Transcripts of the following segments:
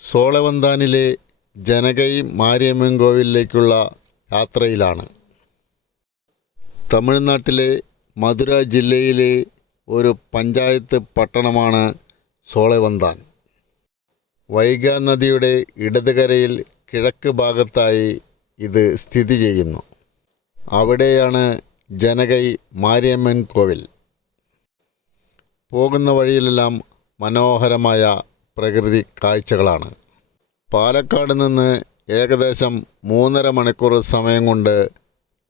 സോളവന്താനിലെ ജനകൈ മാരിയമ്മൻ കോവിലിലേക്കുള്ള യാത്രയിലാണ്. തമിഴ്നാട്ടിലെ മധുര ജില്ലയിലെ ഒരു പഞ്ചായത്ത് പട്ടണമാണ് സോളവന്താൻ. വൈഗ നദിയുടെ ഇടതുകരയിൽ കിഴക്ക് ഭാഗത്തായി ഇത് സ്ഥിതി ചെയ്യുന്നു. അവിടെയാണ് ജനകൈ മാരിയമ്മൻ കോവിൽ. പോകുന്ന വഴിയിലെല്ലാം മനോഹരമായ പ്രകൃതി കാഴ്ചകളാണ്. പാലക്കാട് നിന്ന് ഏകദേശം 3.5 മണിക്കൂർ സമയം കൊണ്ട്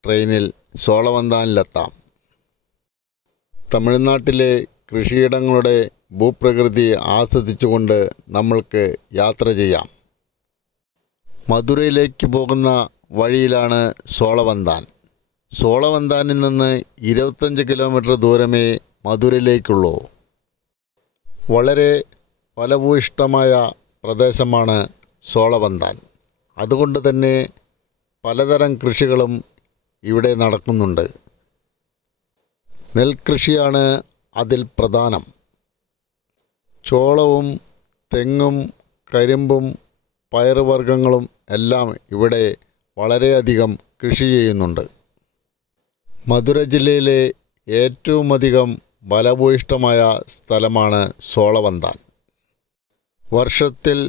ട്രെയിനിൽ സോളവന്താനിലെത്താം. തമിഴ്നാട്ടിലെ കൃഷിയിടങ്ങളുടെ ഭൂപ്രകൃതി ആസ്വദിച്ചുകൊണ്ട് നമ്മൾക്ക് യാത്ര ചെയ്യാം. മധുരയിലേക്ക് പോകുന്ന വഴിയിലാണ് സോളവന്താൻ. സോളവന്താനിൽ നിന്ന് 25 കിലോമീറ്റർ ദൂരമേ മധുരയിലേക്കുള്ളൂ. വളരെ ഫലഭൂയിഷ്ഠമായ പ്രദേശമാണ് സോളവന്താൻ. അതുകൊണ്ട് തന്നെ പലതരം കൃഷികളും ഇവിടെ നടക്കുന്നുണ്ട്. നെൽകൃഷിയാണ് അതിൽ പ്രധാനം. ചോളവും തെങ്ങും കരിമ്പും പയറുവർഗ്ഗങ്ങളും എല്ലാം ഇവിടെ വളരെയധികം കൃഷി ചെയ്യുന്നുണ്ട്. മധുര ജില്ലയിലെ ഏറ്റവുമധികം ഫലഭൂയിഷ്ഠമായ സ്ഥലമാണ് സോളവന്താൻ. വർഷത്തിൽ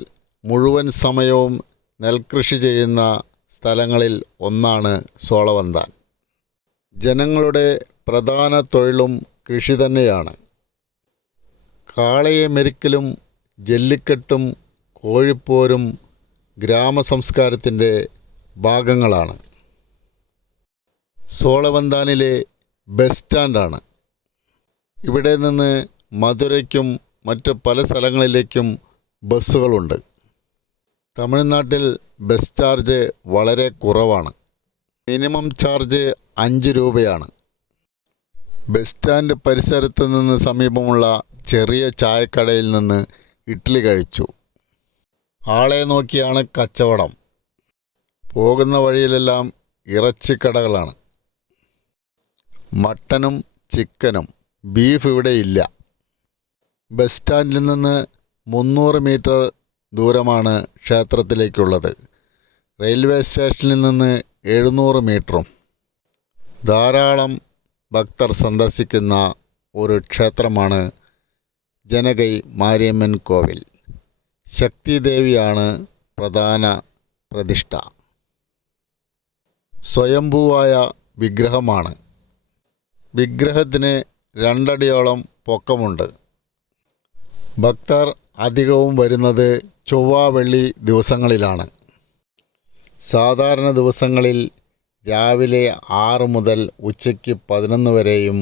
മുഴുവൻ സമയവും നെൽകൃഷി ചെയ്യുന്ന സ്ഥലങ്ങളിൽ ഒന്നാണ് സോളവന്താൻ. ജനങ്ങളുടെ പ്രധാന തൊഴിലും കൃഷി തന്നെയാണ്. കാളയെ മെരുക്കലും ജല്ലിക്കെട്ടും കോഴിപ്പോരും ഗ്രാമസംസ്കാരത്തിൻ്റെ ഭാഗങ്ങളാണ്. സോളവന്താനിലെ ബസ് സ്റ്റാൻഡാണ്. ഇവിടെ നിന്ന് മധുരയ്ക്കും മറ്റ് പല സ്ഥലങ്ങളിലേക്കും ബസ്സുകളുണ്ട്. തമിഴ്നാട്ടിൽ ബസ് ചാർജ് വളരെ കുറവാണ്. മിനിമം ചാർജ് 5 രൂപയാണ്. ബസ് സ്റ്റാൻഡ് പരിസരത്ത് നിന്ന് സമീപമുള്ള ചെറിയ ചായക്കടയിൽ നിന്ന് ഇഡ്ഡലി കഴിച്ചു. ആളെ നോക്കിയാണ് കച്ചവടം. പോകുന്ന വഴിയിലെല്ലാം ഇറച്ചിക്കടകളാണ്. മട്ടനും ചിക്കനും ബീഫ് ഇവിടെ ഇല്ല. ബസ് സ്റ്റാൻഡിൽ നിന്ന് 300 മീറ്റർ ദൂരമാണ് ക്ഷേത്രത്തിലേക്കുള്ളത്. റെയിൽവേ സ്റ്റേഷനിൽ നിന്ന് 700 മീറ്ററും. ധാരാളം ഭക്തർ സന്ദർശിക്കുന്ന ഒരു ക്ഷേത്രമാണ് ജനകൈ മാരിയമ്മൻ കോവിൽ. ശക്തിദേവിയാണ് പ്രധാന പ്രതിഷ്ഠ. സ്വയംഭൂവായ വിഗ്രഹമാണ്. വിഗ്രഹത്തിന് 2 അടിയോളം പൊക്കമുണ്ട്. ഭക്തർ അധികവും വരുന്നത് ചൊവ്വ വെള്ളി ദിവസങ്ങളിലാണ്. സാധാരണ ദിവസങ്ങളിൽ രാവിലെ 6 മുതൽ ഉച്ചയ്ക്ക് 11 വരെയും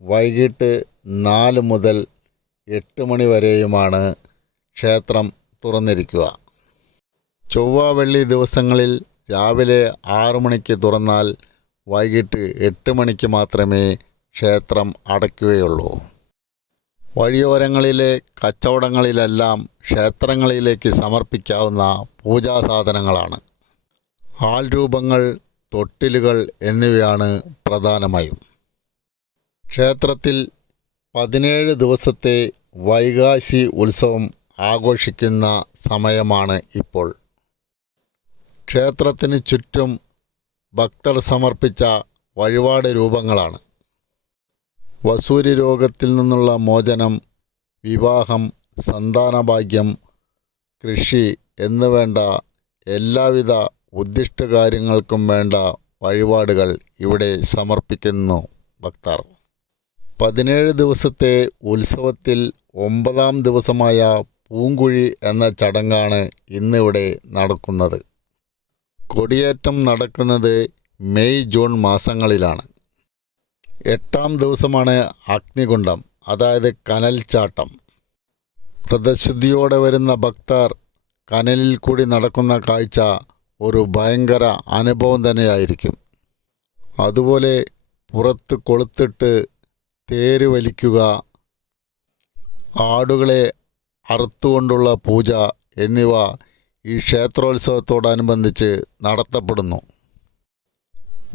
വൈകിട്ട് 4 മുതൽ 8 മണി വരെയുമാണ് ക്ഷേത്രം തുറന്നിരിക്കുക. ചൊവ്വ വെള്ളി ദിവസങ്ങളിൽ രാവിലെ 6 മണിക്ക് തുറന്നാൽ വൈകിട്ട് 8 മണിക്ക് മാത്രമേ ക്ഷേത്രം അടയ്ക്കുകയുള്ളൂ. വഴിയോരങ്ങളിലെ കച്ചവടങ്ങളിലെല്ലാം ക്ഷേത്രങ്ങളിലേക്ക് സമർപ്പിക്കാവുന്ന പൂജാസാധനങ്ങളാണ്. ആൾരൂപങ്ങൾ, തൊട്ടിലുകൾ എന്നിവയാണ് പ്രധാനമായും. ക്ഷേത്രത്തിൽ 17 ദിവസത്തെ വൈകാശി ഉത്സവം ആഘോഷിക്കുന്ന സമയമാണ് ഇപ്പോൾ. ക്ഷേത്രത്തിന് ചുറ്റും ഭക്തർ സമർപ്പിച്ച വഴിപാട് രൂപങ്ങളാണ്. വസൂരി രോഗത്തിൽ നിന്നുള്ള മോചനം, വിവാഹം, സന്താനഭാഗ്യം, കൃഷി എന്നുവേണ്ട എല്ലാവിധ ഉദ്ദിഷ്ടകാര്യങ്ങൾക്കും വേണ്ട വഴിപാടുകൾ ഇവിടെ സമർപ്പിക്കുന്നു ഭക്തർ. 17 ദിവസത്തെ ഉത്സവത്തിൽ 9ാം ദിവസമായ പൂങ്കുഴി എന്ന ചടങ്ങാണ് ഇന്നിവിടെ നടക്കുന്നത്. കൊടിയേറ്റം നടക്കുന്നത് മെയ് ജൂൺ മാസങ്ങളിലാണ്. 8ാം ദിവസമാണ് അഗ്നികുണ്ഡം, അതായത് കനൽ ചാട്ടം. വ്രതശുദ്ധിയോടെ വരുന്ന ഭക്തർ കനലിൽ കൂടി നടക്കുന്ന കാഴ്ച ഒരു ഭയങ്കര അനുഭവം തന്നെയായിരിക്കും. അതുപോലെ പുറത്ത് കൊളുത്തിട്ട് തേര് വലിക്കുക, ആടുകളെ അറുത്തുകൊണ്ടുള്ള പൂജ എന്നിവ ഈ ക്ഷേത്രോത്സവത്തോടനുബന്ധിച്ച് നടത്തപ്പെടുന്നു.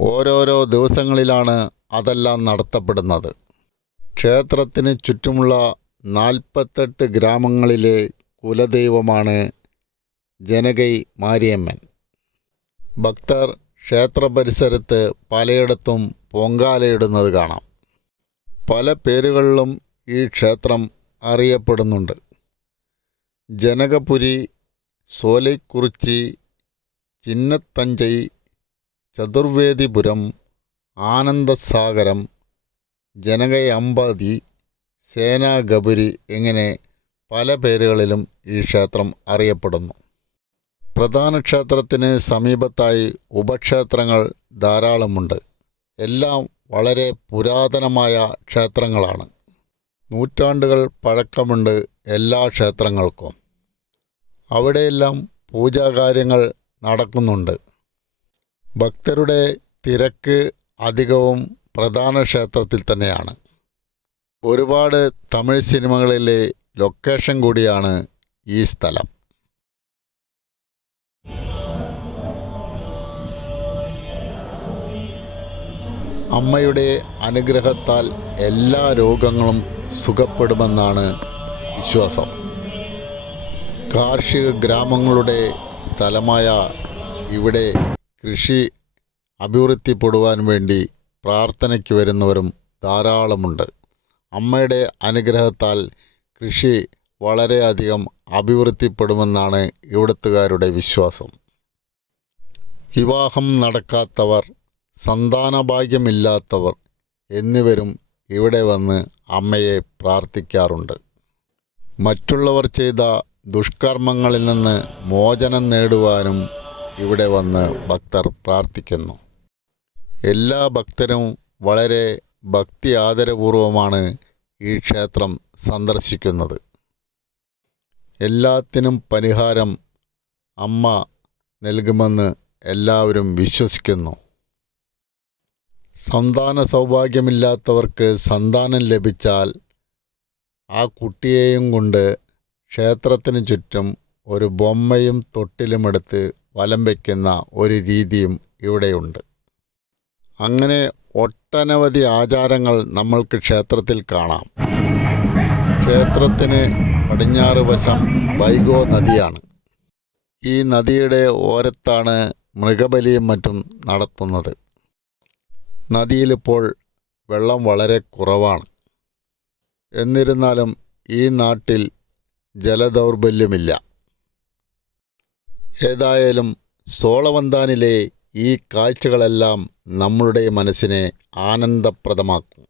ഓരോരോ ദിവസങ്ങളിലാണ് അതെല്ലാം നടത്തപ്പെടുന്നത്. ക്ഷേത്രത്തിന് ചുറ്റുമുള്ള 48 ഗ്രാമങ്ങളിലെ കുലദൈവമാണ് ജനകൈ മാരിയമ്മൻ. ഭക്തർ ക്ഷേത്ര പരിസരത്ത് പലയിടത്തും പൊങ്കാലയിടുന്നത് കാണാം. പല പേരുകളിലും ഈ ക്ഷേത്രം അറിയപ്പെടുന്നുണ്ട്. ജനകപുരി, സോലൈക്കുറിച്ചി, ചിന്നത്തഞ്ചൈ, ചതുർവേദിപുരം, ആനന്ദസാഗരം, ജനകൈ അമ്പതി, സേനാഗപുരി ഇങ്ങനെ പല പേരുകളിലും ഈ ക്ഷേത്രം അറിയപ്പെടുന്നു. പ്രധാന ക്ഷേത്രത്തിന് സമീപത്തായി ഉപക്ഷേത്രങ്ങൾ ധാരാളമുണ്ട്. എല്ലാം വളരെ പുരാതനമായ ക്ഷേത്രങ്ങളാണ്. നൂറ്റാണ്ടുകൾ പഴക്കമുണ്ട് എല്ലാ ക്ഷേത്രങ്ങൾക്കും. അവിടെയെല്ലാം പൂജാകാര്യങ്ങൾ നടക്കുന്നുണ്ട്. ഭക്തരുടെ തിരക്ക് അധികവും പ്രധാന ക്ഷേത്രത്തിൽ തന്നെയാണ്. ഒരുപാട് തമിഴ് സിനിമകളിലെ ലൊക്കേഷൻ കൂടിയാണ് ഈ സ്ഥലം. അമ്മയുടെ അനുഗ്രഹത്താൽ എല്ലാ രോഗങ്ങളും സുഖപ്പെടുമെന്നാണ് വിശ്വാസം. കാർഷിക ഗ്രാമങ്ങളുടെ സ്ഥലമായ ഇവിടെ കൃഷി അഭിവൃദ്ധിപ്പെടുവാൻ വേണ്ടി പ്രാർത്ഥനയ്ക്ക് വരുന്നവരും ധാരാളമുണ്ട്. അമ്മയുടെ അനുഗ്രഹത്താൽ കൃഷി വളരെയധികം അഭിവൃദ്ധിപ്പെടുമെന്നാണ് ഇവിടുത്തുകാരുടെ വിശ്വാസം. വിവാഹം നടക്കാത്തവർ, സന്താനഭാഗ്യമില്ലാത്തവർ എന്നിവരും ഇവിടെ വന്ന് അമ്മയെ പ്രാർത്ഥിക്കാറുണ്ട്. മറ്റുള്ളവർ ചെയ്ത ദുഷ്കർമ്മങ്ങളിൽ നിന്ന് മോചനം നേടുവാനും ഇവിടെ വന്ന് ഭക്തർ പ്രാർത്ഥിക്കുന്നു. എല്ലാ ഭക്തരും വളരെ ഭക്തി ആദരപൂർവമാണ് ഈ ക്ഷേത്രം സന്ദർശിക്കുന്നത്. എല്ലാത്തിനും പരിഹാരം അമ്മ നൽകുമെന്ന് എല്ലാവരും വിശ്വസിക്കുന്നു. സന്താന സൗഭാഗ്യമില്ലാത്തവർക്ക് സന്താനം ലഭിച്ചാൽ ആ കുട്ടിയെയും കൊണ്ട് ക്ഷേത്രത്തിന് ചുറ്റും ഒരു ബൊമ്മയും തൊട്ടിലുമെടുത്ത് വലം വയ്ക്കുന്ന ഒരു രീതിയും ഇവിടെയുണ്ട്. അങ്ങനെ ഒട്ടനവധി ആചാരങ്ങൾ നമ്മൾക്ക് ക്ഷേത്രത്തിൽ കാണാം. ക്ഷേത്രത്തിന് പടിഞ്ഞാറ് വശം വൈഗോ നദിയാണ്. ഈ നദിയുടെ ഓരത്താണ് മൃഗബലിയും മറ്റും നടത്തുന്നത്. നദിയിലിപ്പോൾ വെള്ളം വളരെ കുറവാണ്. എന്നിരുന്നാലും ഈ നാട്ടിൽ ജലദൗർബല്യമില്ല. ഏതായാലും സോളവന്താനിലെ ഈ കാഴ്ചകളെല്ലാം നമ്മളുടെ മനസ്സിനെ ആനന്ദപ്രദമാക്കും.